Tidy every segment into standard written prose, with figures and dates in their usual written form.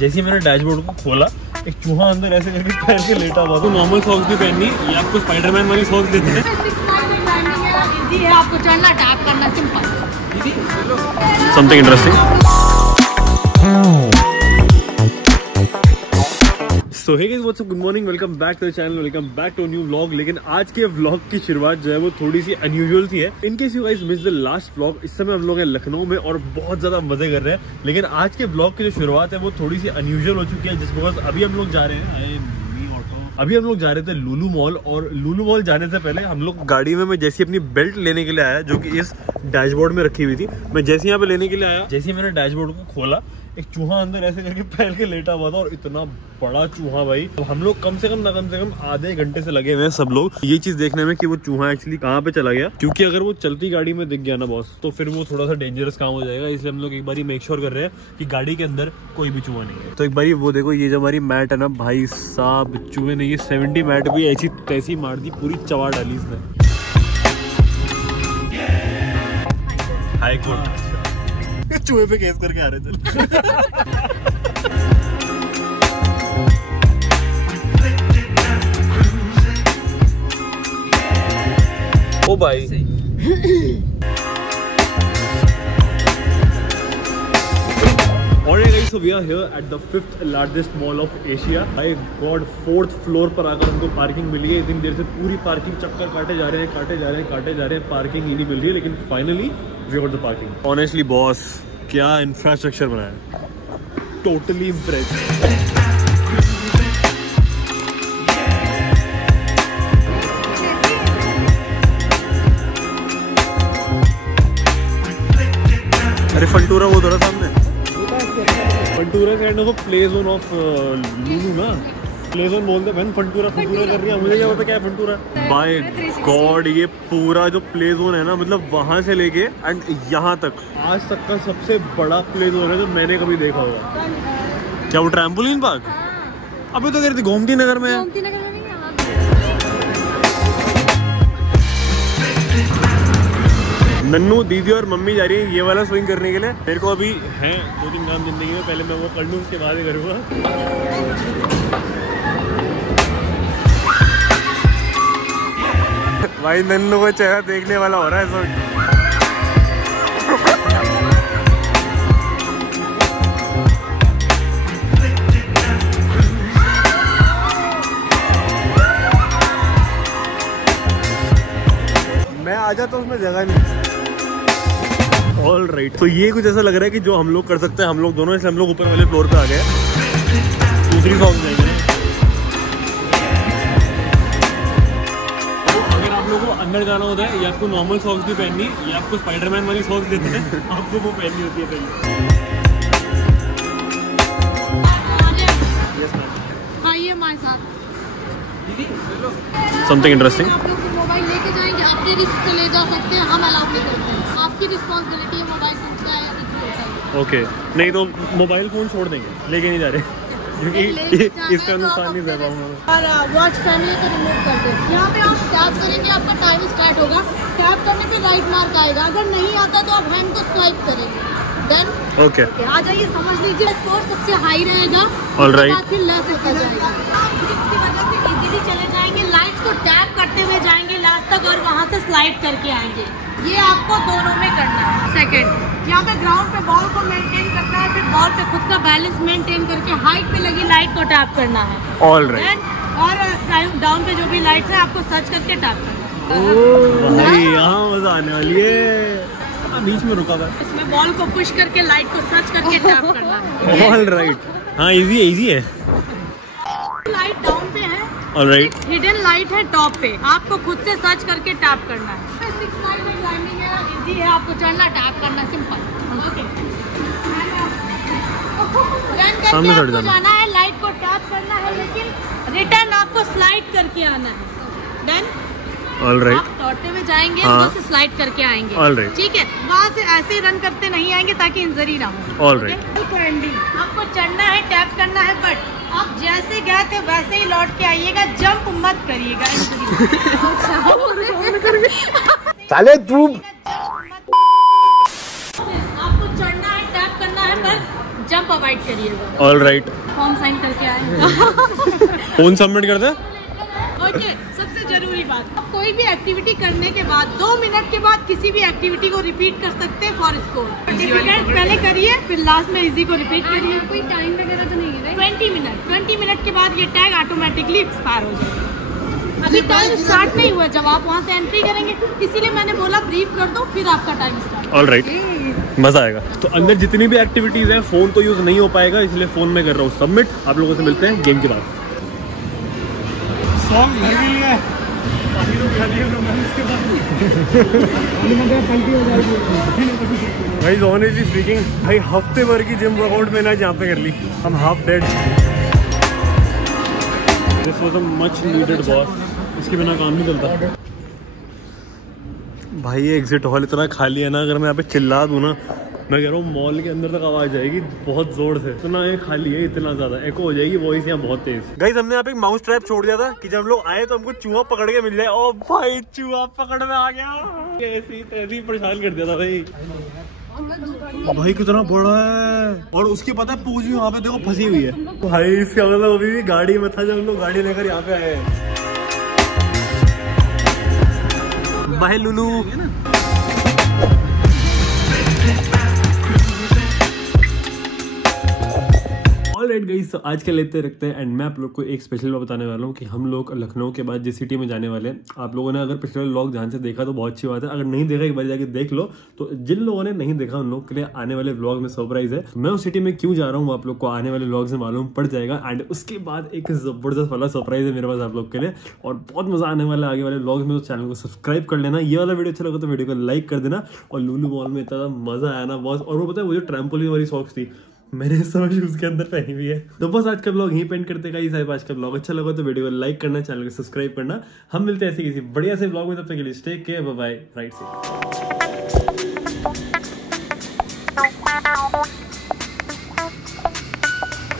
जैसे ही मैंने डैशबोर्ड को खोला, एक चूहा अंदर ऐसे करके पहन के लेटा हुआ। तो नॉर्मल सॉक्स भी पहननी, ये आपको स्पाइडरमैन वाली सॉक्स देते हैं। इजी है, आपको चढ़ना टैप करना simple. Something interesting. So hey guys, what's up, good morning, welcome back to the channel, welcome back to new vlog. लेकिन आज के व्लॉग की शुरुआत जो है वो थोड़ी सी अनयूजुअल सी है। In case you guys miss the last vlog, इस समय हम लोग हैं लखनऊ में और बहुत ज्यादा मजे कर रहे हैं। लेकिन आज के व्लॉग की जो शुरुआत है वो थोड़ी सी अनयूजुअल हो चुकी है, जिस बिकॉज अभी हम लोग जा रहे थे लुलु मॉल। और लुलु मॉल जाने से पहले हम लोग गाड़ी में, मैं जैसी अपनी बेल्ट लेने के लिए आया जो कि इस डैशबोर्ड में रखी हुई थी, मैं जैसे यहाँ पे लेने के लिए आया, जैसे ही मैंने डैशबोर्ड को खोला, एक चूहा अंदर ऐसे करके पहन के लेटा हुआ था। और इतना बड़ा चूहा भाई, तो हम लोग कम से कम आधे घंटे से लगे हुए हैं सब लोग ये चीज देखने में कि वो चूहा एक्चुअली कहाँ पे चला गया। क्योंकि अगर वो चलती गाड़ी में दिख गया ना बॉस, तो फिर वो थोड़ा सा डेंजरस काम हो जाएगा। इसलिए हम लोग एक बारी मेक श्योर कर रहे हैं कि गाड़ी के अंदर कोई भी चूहा नहीं है। तो एक बारी वो देखो, ये जो हमारी मैट है ना भाई साहब, चूहे ने ये 70 मैट भी ऐसी तैसी मार दी, पूरी चवा डाली इसने। हाई कोर्ट चूहे पे केस करके आ रहे थे। ओ भाई So we are here at the 5th largest mall of Asia. My God, 4th floor पर आकर हमको पार्किंग मिली है। इतनी देर से पूरी पार्किंग चक्कर काटे जा रहे हैं, पार्किंग ही नहीं मिल रही है। लेकिन finally we got the parking. Honestly boss, क्या इंफ्रास्ट्रक्चर बनाया है, टोटली इम्प्रेस्ड। अरे फंटूरा वो थोड़ा सामने, फंटूरा साइड में वो प्ले जोन ऑफ लुलु ना, प्ले जोन बोलते हैं। फंटूरा कर रही है, मुझे क्या पता क्या है फंटूरा। बाय गॉड, ये पूरा जो प्ले जोन है ना, मतलब वहां से लेके एंड यहाँ तक, आज तक का सबसे बड़ा प्ले जोन है जो मैंने कभी देखा होगा। क्या वो ट्रैम्पोलिन पार्क? अभी तो कह रही थी गोमती नगर में है। नन्नू, दीदी और मम्मी जा रही है ये वाला स्विंग करने के लिए। मेरे को अभी है 2-3 काम जिंदगी में, पहले मैं वो कर लूँ, उसके बाद ही करूँगा। भाई नन्नू का चेहरा देखने वाला हो रहा है इस वक्त। मैं आ जाता उसमें जगह नहीं। ऑल राइट, तो ये कुछ ऐसा लग रहा है कि जो हम लोग कर सकते हैं हम लोग दोनों, इसलिए हम लोग ऊपर वाले फ्लोर पे आ गए। दूसरी सॉक्स जाएंगे ना, तो अगर आप लोगों को अंदर जाना होता है, ये आपको नॉर्मल सॉक्स भी पहननी, ये आपको स्पाइडरमैन वाली सॉक्स देते हैं, आपको वो पहननी होती है पहले। यस मैम, आइए हमारे साथ। Something interesting. आप लोग मोबाइल लेके जाएंगे, अपने रिस्क पे ले जा सकते हैं, हम अलाउ नहीं करते हैं। आपकी रिस्पॉन्सिबिलिटी है, मोबाइल टूटता है या कुछ भी होता है। ओके, नहीं तो मोबाइल फोन छोड़ देंगे, लेके नहीं जा रहे क्योंकि इसका नुकसान नहीं ज्यादा होगा। और वॉच पहनिए तो रिमूव कर दे। यहाँ पे आप टैप करेंगे, आपका टाइम स्टार्ट होगा। टैप करने पे राइट मार्क आएगा, अगर नहीं आता तो आप हैंड को स्वाइप करेंगे। देन ओके, आ जाइए, समझ लीजिए स्कोर सबसे हाई रहेगा। ऑलराइट, फिर लेस होता जाएगा। आप ग्रिप की वजह से इजीली चले जाएंगे, लाइट्स को टैप करते हुए जाएंगे लास्ट तक और वहाँ से स्लाइड करके आएंगे। ये आपको दोनों में करना है। सेकंड, यहाँ पे ग्राउंड पे बॉल को मेंटेन करना है, फिर बॉल पे खुद का बैलेंस मेंटेन करके हाइट पे लगी लाइट को टैप करना है। ऑलराइट, और डाउन पे जो भी लाइट्स है आपको सर्च करके टैप करना है। यहाँ मजा आने वाली है। बीच में रुका हुआ है, इसमें बॉल को पुश करके लाइट को सर्च करके टैप करना है। ऑलराइट, हाँ इजी है। लाइट डाउन पे है, ऑलराइट, हिडन लाइट है टॉप पे, आपको खुद से सर्च करके टैप करना है। 6 लाइन में क्लाइंबिंग है, इजी है, आपको चढ़ना टैप करना सिंपल। ओके, सामने चढ़ आपको जाना है, लाइट को टैप करना है, लेकिन रिटर्न आपको स्लाइड करके आना है। देन ऑलराइट, आप दौड़ते हुए जाएंगे, हाँ, से स्लाइड करके आएंगे। ऑलराइट, ठीक है, वहाँ से ऐसे रन करते नहीं आएंगे ताकि इंजरी ना हो। ऑलराइट, आपको चढ़ना है, टैप करना है, बट आप जैसे गए थे वैसे ही लौट के आइएगा, जंप मत करिएगा। चले तू, आपको चढ़ना है, टैप करना है, पर जंप अवॉइड करिएगा। ऑलराइट, फॉर्म साइन करके आए। फोन सबमिट कर दे। ओके, सबसे जरूरी बात, आप कोई भी एक्टिविटी करने के बाद 2 मिनट के बाद किसी भी एक्टिविटी को रिपीट कर सकते हैं फॉर स्कोर। डिफिकल्ट पहले करिए, फिर लास्ट में इजी को रिपीट करिए। कोई टाइम वगैरह तो नहीं है? 20 मिनट के बाद ये टैग ऑटोमेटिकली एक्सपायर हो जाएगा। अभी टाइम स्टार्ट नहीं हुआ जब आप वहाँ से एंट्री करेंगे, इसीलिए मैंने बोला ब्रीफ कर दो, फिर आपका टाइम स्टार्ट। ऑलराइट, मजा आएगा। तो अंदर जितनी भी एक्टिविटीज हैं, फोन तो यूज नहीं हो पाएगा, इसलिए फोन में कर रहा हूँ सबमिट। आप लोगों से मिलते हैं गेम के बाद। सॉन्ग घर के लिए भाई ऑनेस्टली स्पीकिंग, भाई हफ्ते भर की जिम वर्कआउट मैंने आज यहाँ पे कर ली। हम half dead. This was a much needed boss, इसके बिना काम नहीं चलता। भाई ये एग्जिट हॉल इतना खाली है ना, अगर मैं यहाँ पे चिल्ला दूँ ना, मैं कह रहा हूँ मॉल के अंदर तक आवाज आएगी बहुत जोर से। इतना ये खाली है, इतना ज्यादा एको हो जाएगी वॉइस यहाँ बहुत तेज। गाइस, हमने यहाँ पे एक माउस ट्रैप छोड़ दिया था कि जब हम लोग आए तो हमको चूहा पकड़ के मिल जाए। ओ भाई, चूहा पकड़ में आ गया। ऐसी तैसी परेशान कर दिया था भाई। भाई कितना बड़ा है, और उसकी पता है पूंछ भी वहाँ पे देखो फंसी हुई है। भाई इसका मतलब अभी भी गाड़ी में था जब हम लोग गाड़ी लेकर यहाँ पे आए। बाय लुलू। ऑलराइट गाइस, तो आज के लेते रखते हैं एंड मैं आप लोग को एक स्पेशल बात बताने वाला हूँ कि हम लोग लखनऊ के बाद जिस सिटी में जाने वाले हैं। आप लोगों ने अगर पिछले व्लॉग ध्यान से देखा तो बहुत अच्छी बात है, अगर नहीं देखा एक बार जाके देख लो। तो जिन लोगों ने नहीं देखा उन लोग के लिए आने वाले व्लॉग में सरप्राइज है। मैं उस सिटी में क्यों जा रहा हूँ आप लोग को आने वाले व्लॉग से मालूम पड़ जाएगा। एंड उसके बाद एक जबरदस्त वाला सरप्राइज है मेरे पास आप लोग के लिए, और बहुत मजा आने वाला है आगे वाले व्लॉग में। तो चैनल को सब्सक्राइब कर लेना। ये वाला वीडियो अच्छा लगा तो वीडियो को लाइक कर देना। और लुलू मॉल में इतना मजा आया ना बॉस। और वो पता है, वो जो ट्रैम्पोलिन वाली सॉक्स थी मैंने इस समय शूज के अंदर पहनी हुई है। तो बस आज का ब्लॉग यहीं पेंट करते गाइस। आज का ब्लॉग अच्छा लगा तो वीडियो को लाइक करना, चैनल को सब्सक्राइब करना। हम मिलते हैं ऐसे किसी बढ़िया से ब्लॉग में, तब तक के लिए stay care, bye bye. Right से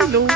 हेलो।